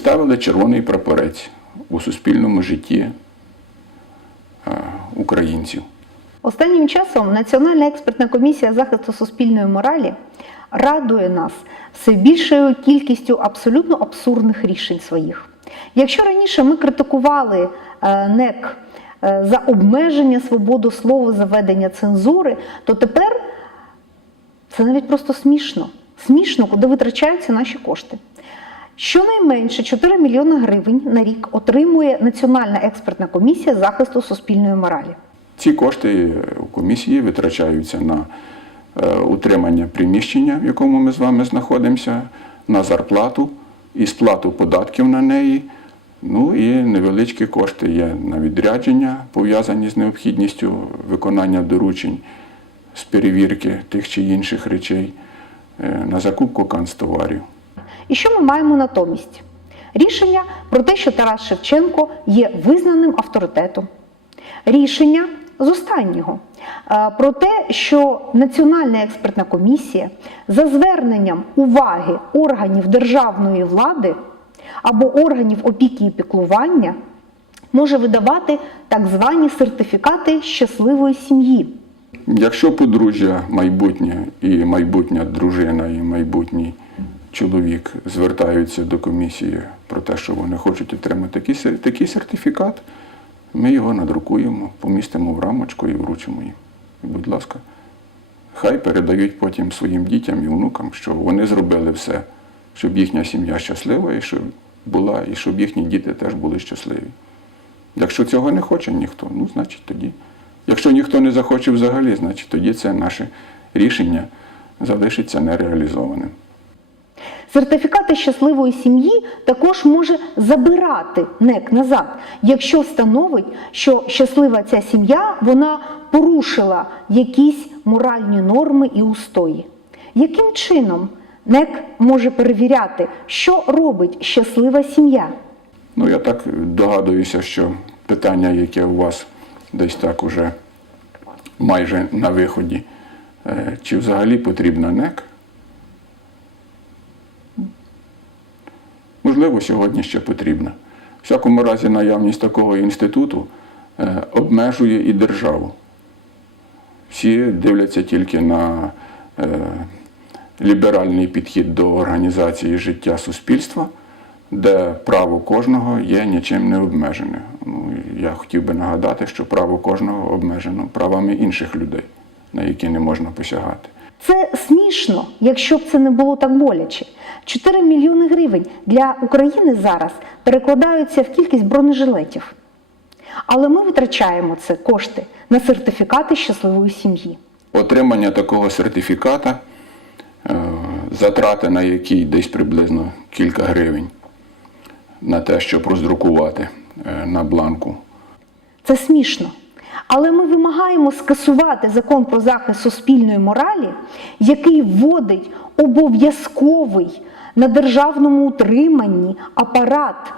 поставили червоний прапорець у суспільному житті е, українців. Останнім часом Національна експертна комісія захисту суспільної моралі радує нас все більшою кількістю абсолютно абсурдних рішень своїх. Якщо раніше ми критикували е, НЕК е, за обмеження свободи слова, заведення цензури, то тепер це навіть просто смішно. Смішно, куди витрачаються наші кошти. Щонайменше 4 мільйони гривень на рік отримує Національна експертна комісія захисту суспільної моралі. Ці кошти у комісії витрачаються на е, утримання приміщення, в якому ми з вами знаходимося, на зарплату і сплату податків на неї. Ну і невеличкі кошти є на відрядження, пов'язані з необхідністю виконання доручень з перевірки тих чи інших речей, е, на закупку канцтоварів. І що ми маємо натомість? Рішення про те, що Тарас Шевченко є визнаним авторитетом. Рішення з останнього е, про те, що Національна експертна комісія за зверненням уваги органів державної влади або органів опіки і піклування може видавати так звані сертифікати щасливої сім'ї. Якщо подружжя майбутнє і майбутня дружина, і майбутній чоловік звертаються до комісії про те, що вони хочуть отримати такий, такий сертифікат, ми його надрукуємо, помістимо в рамочку і вручимо їм. І, будь ласка, хай передають потім своїм дітям і внукам, що вони зробили все, щоб їхня сім'я щаслива і щоб була, і щоб їхні діти теж були щасливі. Якщо цього не хоче ніхто, ну значить тоді. Якщо ніхто не захоче взагалі, значить тоді це наше рішення залишиться нереалізованим. Сертифікати щасливої сім'ї також може забирати НЕК назад, якщо встановить, що щаслива ця сім'я вона порушила якісь моральні норми і устої. Яким чином НЕК може перевіряти, що робить щаслива сім'я? Ну, я так догадуюся, що питання, яке у вас десь так уже майже на виході, е, чи взагалі потрібна НЕК? Можливо, сьогодні ще потрібна. В всякому разі, наявність такого інституту е, обмежує і державу. Всі дивляться тільки на е, ліберальний підхід до організації життя суспільства, де право кожного є нічим не обмежене. Ну, я хотів би нагадати, що право кожного обмежено правами інших людей, на які не можна посягати. Це смішно, якщо б це не було так боляче. 4 мільйони гривень для України зараз перекладаються в кількість бронежилетів. Але ми витрачаємо це кошти на сертифікати щасливої сім'ї. Отримання такого сертифіката, е, затрати на який десь приблизно кілька гривень на те, щоб роздрукувати е, на бланку. Це смішно. Але ми вимагаємо скасувати закон про захист суспільної моралі, який вводить обов'язковий на державному утриманні апарат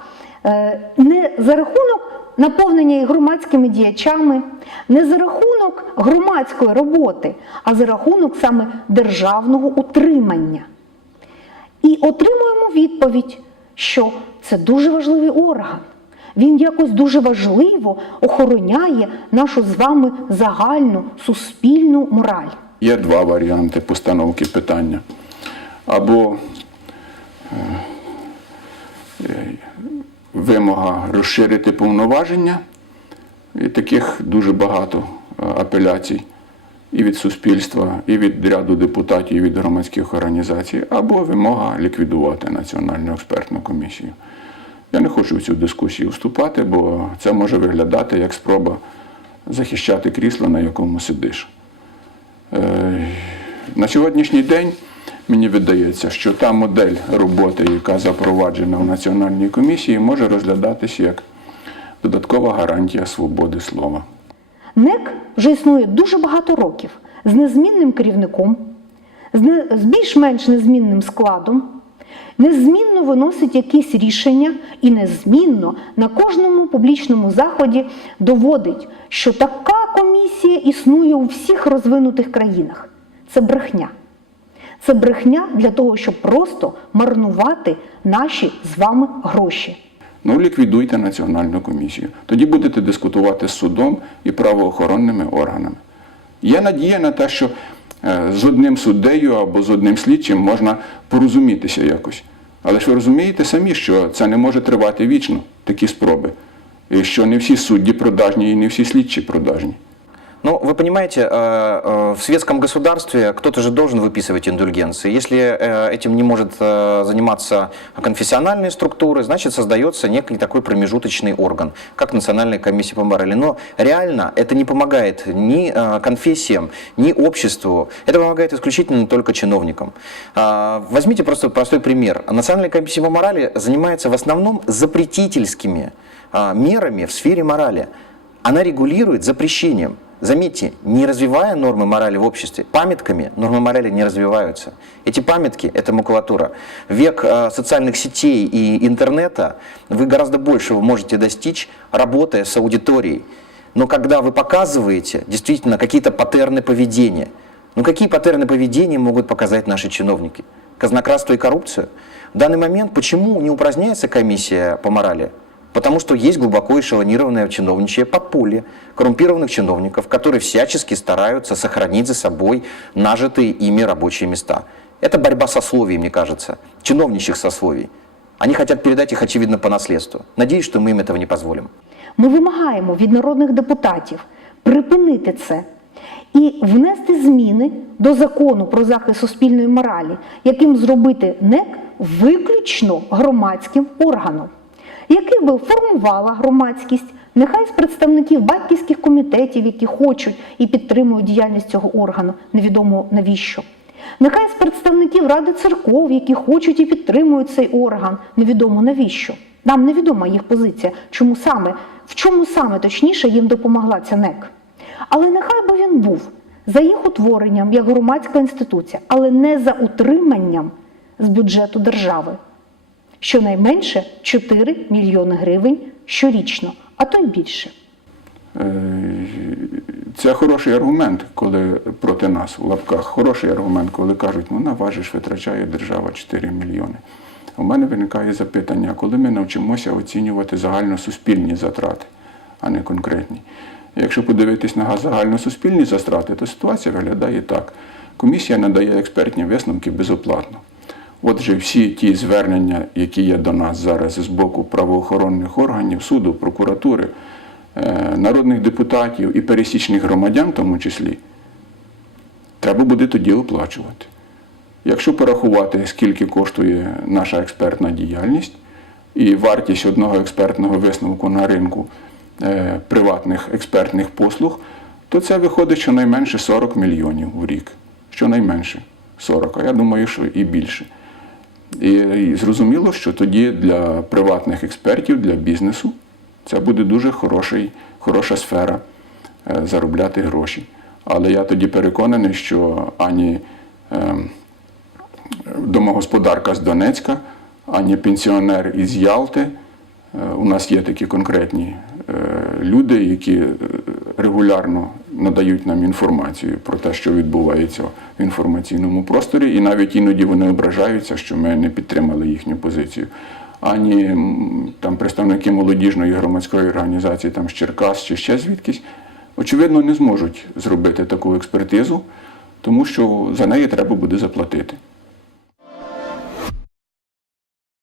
е, не за рахунок наповнення громадськими діячами, не за рахунок громадської роботи, а за рахунок саме державного утримання. І отримуємо відповідь, що це дуже важливий орган. Він якось дуже важливо охороняє нашу з вами загальну суспільну мораль. Є два варіанти постановки питання. Або е, е, вимога розширити повноваження, і таких дуже багато е, апеляцій і від суспільства, і від ряду депутатів, і від громадських організацій, або вимога ліквідувати Національну експертну комісію. Я не хочу в цю дискусію вступати, бо це може виглядати як спроба захищати крісло, на якому сидиш. Е, На сьогоднішній день мені видається, що та модель роботи, яка запроваджена в Національній комісії, може розглядатися як додаткова гарантія свободи слова. НЕК вже існує дуже багато років з незмінним керівником, з більш-менш незмінним складом, незмінно виносить якісь рішення і незмінно на кожному публічному заході доводить, що така комісія існує у всіх розвинутих країнах. Це брехня. Це брехня для того, щоб просто марнувати наші з вами гроші. Ну, ліквідуйте національну комісію. Тоді будете дискутувати з судом і правоохоронними органами. Є надія на те, що з одним суддею або з одним слідчим можна порозумітися якось. Але ж ви розумієте самі, що це не може тривати вічно, такі спроби. І що не всі судді продажні і не всі слідчі продажні. Ну, вы понимаете, э, э, в светском государстве кто-то же должен выписывать индульгенции. Если э, этим не может заниматься конфессиональные структуры, значит создается некий такой промежуточный орган, как Национальная комиссия по морали. Но реально это не помогает ни конфессиям, ни обществу. Это помогает исключительно только чиновникам. А, Возьмите просто простой пример. Национальная комиссия по морали занимается в основном запретительскими а, мерами в сфере морали. Она регулирует запрещением. Заметьте, не развивая нормы морали в обществе, памятками нормы морали не развиваются. Эти памятки – это макулатура. Век э, социальных сетей и интернета вы гораздо большего можете достичь, работая с аудиторией. Но когда вы показываете действительно какие-то паттерны поведения, ну какие паттерны поведения могут показать наши чиновники? Казнократство и коррупцию? В данный момент почему не упраздняется комиссия по морали? Потому что есть глубоко эшелонированное чиновничье подполье коррумпированных чиновников, которые всячески стараются сохранить за собой нажитые ими рабочие места. Это борьба сословий, мне кажется, чиновничьих сословий. Они хотят передать их, очевидно, по наследству. Надеюсь, что мы им этого не позволим. Ми вимагаємо від народних депутатів припинити це і внести зміни до закону про захист суспільної моралі, яким зробити НЕК виключно громадським органом, Який би формувала громадськість, нехай з представників батьківських комітетів, які хочуть і підтримують діяльність цього органу, невідомо навіщо. Нехай з представників Ради церков, які хочуть і підтримують цей орган, невідомо навіщо. Нам невідома їх позиція, чому саме, в чому саме точніше їм допомогла ця НЕК. Але нехай би він був за їх утворенням як громадська інституція, але не за утриманням з бюджету держави. Щонайменше 4 мільйони гривень щорічно, а то й більше. Е, Це хороший аргумент, коли проти нас в лапках. Хороший аргумент, коли кажуть, ну на вас же ж витрачає держава 4 мільйони. У мене виникає запитання, коли ми навчимося оцінювати загальносуспільні затрати, а не конкретні. Якщо подивитись на загальносуспільні затрати, то ситуація виглядає так. Комісія надає експертні висновки безоплатно. Отже, всі ті звернення, які є до нас зараз з боку правоохоронних органів, суду, прокуратури, е, народних депутатів і пересічних громадян, в тому числі, треба буде тоді оплачувати. Якщо порахувати, скільки коштує наша експертна діяльність і вартість одного експертного висновку на ринку е, приватних експертних послуг, то це виходить щонайменше 40 мільйонів у рік. Щонайменше 40, а я думаю, що і більше. І, і зрозуміло, що тоді для приватних експертів, для бізнесу це буде дуже хороший, хороша сфера е, заробляти гроші. Але я тоді переконаний, що ані е, домогосподарка з Донецька, ані пенсіонер із Ялти. е, У нас є такі конкретні е, люди, які регулярно надають нам інформацію про те, що відбувається в інформаційному просторі, і навіть іноді вони ображаються, що ми не підтримали їхню позицію. Ані там представники молодіжної громадської організації там з Черкас чи ще звідкись, очевидно, не зможуть зробити таку експертизу, тому що за неї треба буде заплатити.